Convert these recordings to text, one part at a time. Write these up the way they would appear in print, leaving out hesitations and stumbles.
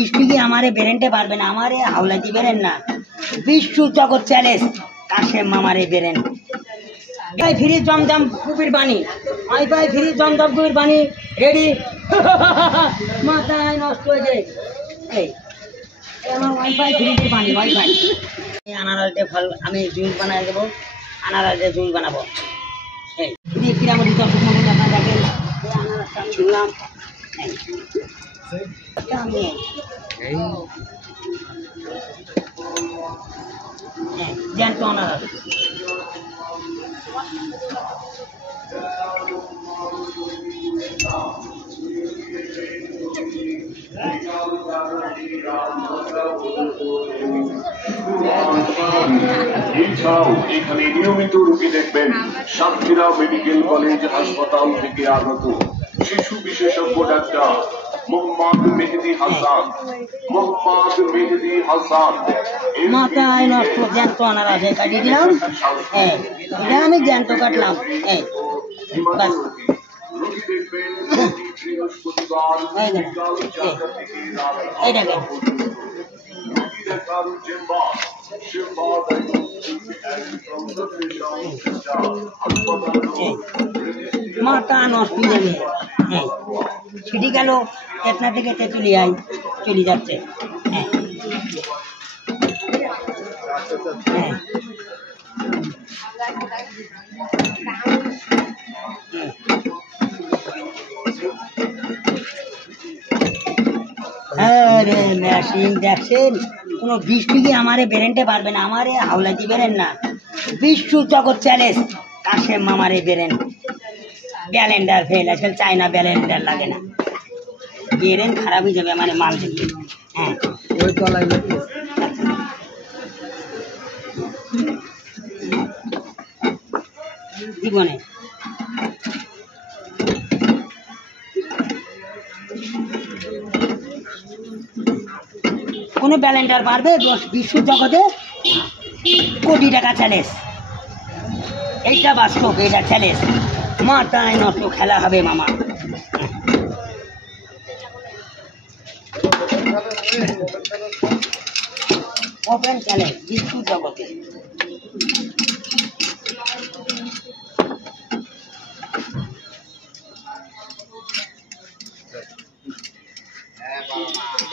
বৃষ্টি কি আমারে বেরেন্টে পারবে না, আমারে হাওলাতি বেরেন না, বিশ্ব জগৎ চ্যালেঞ্জ কাশেম মামারে বেরেন। ভাই ফ্রি জমজম কুপির বাণী, ওয়াইফাই ফ্রি জমজম কুপির বাণী রেডি। মাথায় নষ্ট হয়েছে। এই আমার ওয়াইফাই ফ্রিজের পানি, ওয়াইফাই আনারস দিয়ে ফল আমি জুস বানাই দেবো, আনারস দিয়ে জুস বানাবো। এই কিরামতি দর্শক মন্ডলী আপনারা দেখেন, আনারসটা আমি শুনলাম আমি জ্যান্ত আনারস। এছাড়াও এখানে নিয়মিত রোগী দেখবেন সাতক্ষীরা মেডিকেল কলেজ হাসপাতাল থেকে আগত শিশু বিশেষজ্ঞ ডাক্তার মোহাম্মদ মেহেদী হাসান। মাথায় নষ্ট জ্যান্ত আনারস কাটিয়ে দিলাম, এটা আমি জ্যান্ত কাটলাম। মাথা নষ্ট হয়ে যাবে। ছিটি গেল চেতনা থেকে তেঁতুলিয়ায় চলে যাচ্ছে। আরে মেশিন দেখছেন, কোনো বৃষ্টি কি আমারে বেরেন্টে পারবে না, আমারে হাওলাতি বেরেন না, বিশ্ব জগৎ চ্যালেঞ্জ কাশেম মামারে বেরেন। ব্যালেন্ডার ফেল, আজকাল চায়না ব্যালেন্ডার লাগে না, বেরেন খারাপ হয়ে যাবে মানে মাল দেখবে। হ্যাঁ ওই তলায় জীবনে কোনো ব্যালেন্ডার পারবে বিশ্ব জগতে? কোটি টাকা চ্যালেঞ্জ, এইটা বাস্তব, এইটা চ্যালেঞ্জ। মাথায় নষ্ট খেলা হবে মামা। ওপেন চ্যালেঞ্জ বিশ্ব জগতে।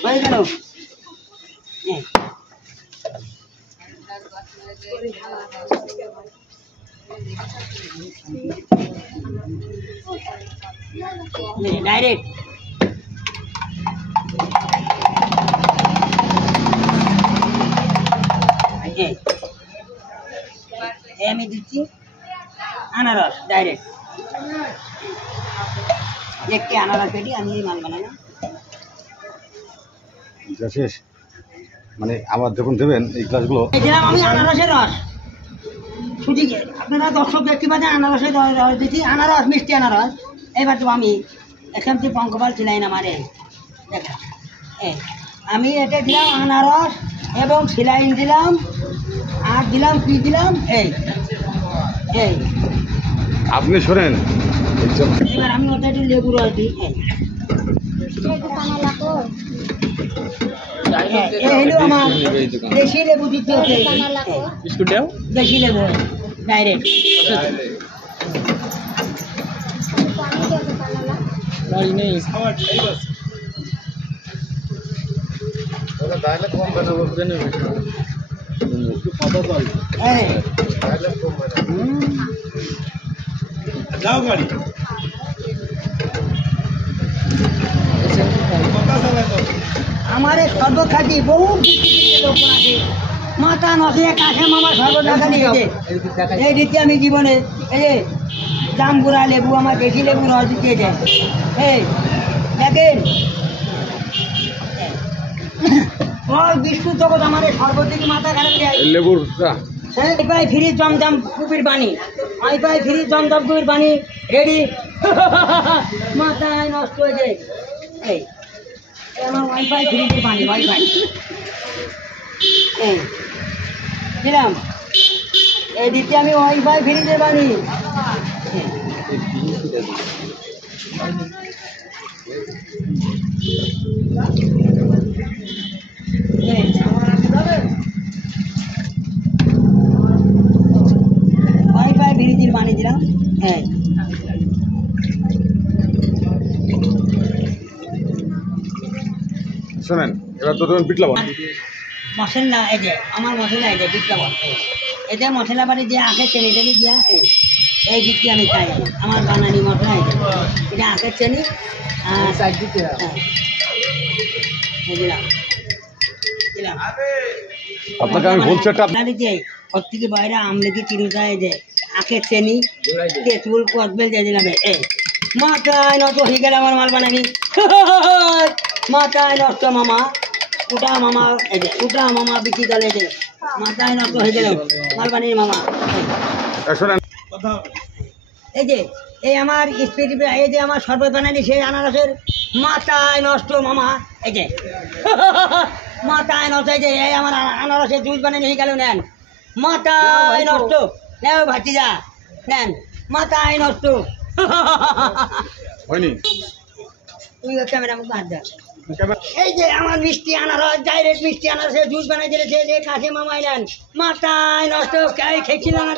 হয়ে গেল। ডাইরেক্ট আমি দিচ্ছি আনারস ডাইরেক্ট, একটি আনারস পেটি আমি মাল বানাই না শেষ। মানে আবার যখন দেবেন এই গ্লাসগুলো দিলাম আমি আনারসের রস। শুধু আপনারা দর্শক ব্যক্তি বাদে আনারসের রস দিচ্ছি, আনারস মিষ্টি আনারস। এবার তো আমি এখানে পঙ্কপাল ছিলাই না মারে দেখা, আমি এটা দিলাম আনারস এবং সিলাইন দিলাম, আর দিলাম কি দিলাম এই এই আপনি শোনেন। এবার আমি ওটা একটু লেবু রস দিই। আমার দেশি লেবু দিতে হচ্ছে, দেশি লেবু ডাইরেক্ট। আমার সর্বখ্যাতি বহু লোক আছে, মাথা নথে কাশেম আমার সর্বদাখা লিখেছে। এই রীতি আমি জীবনে এই যে জামগুড়া লেবু আমার দেশি লেবু রস দিতে যায়। এই দেখেন বিশ্ব জগৎ আমার সর্বদিকে মাথা খারাপ লেবুর ওয়াইফাই ফ্রি জমজম কুপির বাণী, ওয়াইফাই ফ্রি জমজম কুপির বাণী রেডি। মাথায় নষ্ট হয়েছে। এই আমার ওয়াইফাই ফ্রিজের পানি, ওয়াইফাই এই দিলাম, এই দিচ্ছি আমি ওয়াইফাই ফ্রিজের পানি। শোনেন এবার তো দেবেন বিট লবণ। মশলা এই যে আমার মশলা এই যে বিট লবণ এটা মশলা বাড়ি দিয়ে আখের চেনি টেনি দিয়া এই দিকটি আমি খাই আমার বানানি মশলা এটা আখের চেনি দিলাম দিলাম আপনাকে আমি বলছি একটা আপনারই যে ওর থেকে বাইরে আমলেকি চিরুটা এই যে আখের চেনি তেঁতুল কদবেল দিয়ে দিলাম এই মাথায় নষ্ট হয়ে গেল আমার মাল বানানি মাথায় নষ্ট মামা উটা মামা এই যে উটা মামা বিচি দলে যে মাথায় নষ্ট হয়ে গেল মাল বানিয়ে মামা শোনেন এই যে এই আমার স্পিড এই যে আমার শরবত বানানি সেই আনারসের মাথায় নষ্ট মামা এই যে মাথায় নষ্ট এই যে এই আমার আনারসের জুস বানিয়ে হয়ে গেল নেন মাথায় নষ্ট নেও ভাতিজা নেন মাথায় নষ্ট হয়নি তুই ক্যামেরা মুখ হাত দেখ এই যে আমার মিষ্টি আনারস ডাইরেক্ট মিষ্টি আনারসের জুস বানাই দিয়েছে যে কাছে মামাই নেন মাথায় নষ্ট খেয়েছিল না